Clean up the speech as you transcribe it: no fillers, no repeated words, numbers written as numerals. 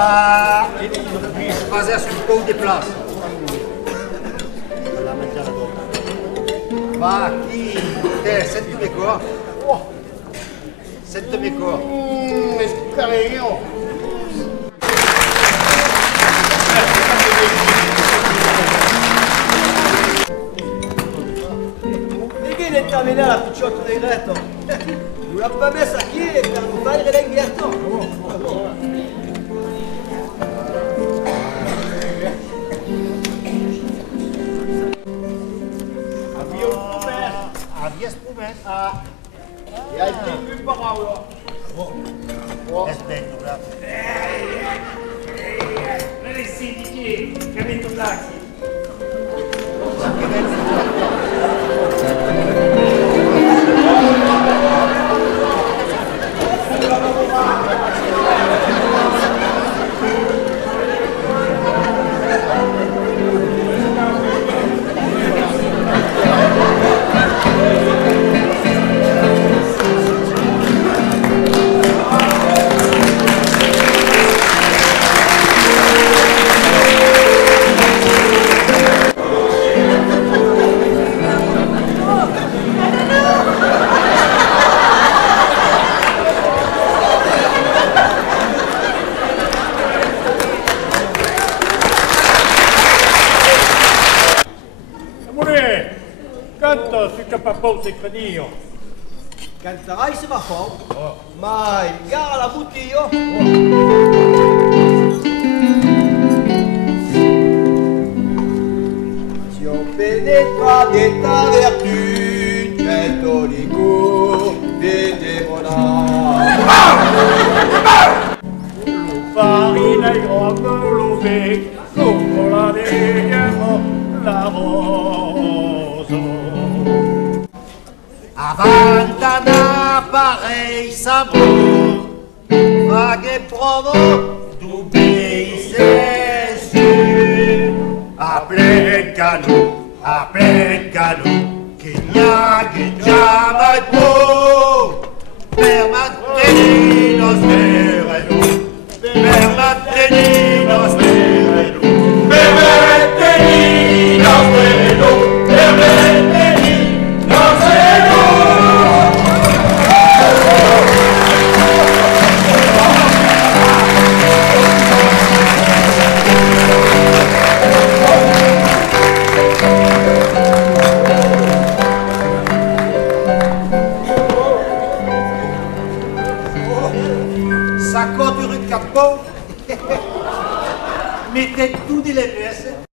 Va, fazer sur le pont des places. Va aqui, sente me cor. Sente me cor. Esse carinho. Perché ne termina la picciotta del retto? Non l'ha pas messa qui per non fare l'inghietto. Havia promès. E aí tem que parar, ó. Aspetta, bravo. Vedi sì, dici che ha vinto Taxi. Canta sul capapau se cranio. Canterai se va fort, ma gara la bottiglia. Si on pénétra de ta vertu, certo di cour de démonats. Farina e robe love, come la rosa. Avant d'anar pareil sabor, va que provo d'obéir Jésus. À plein canot, qu'il n'y a que jamais beau. Per mantenir nos verres, per mantenir nos verres, per mantenir nos verres, per mantenir nos verres. Sacco du capot, mettez tout dans les pièces.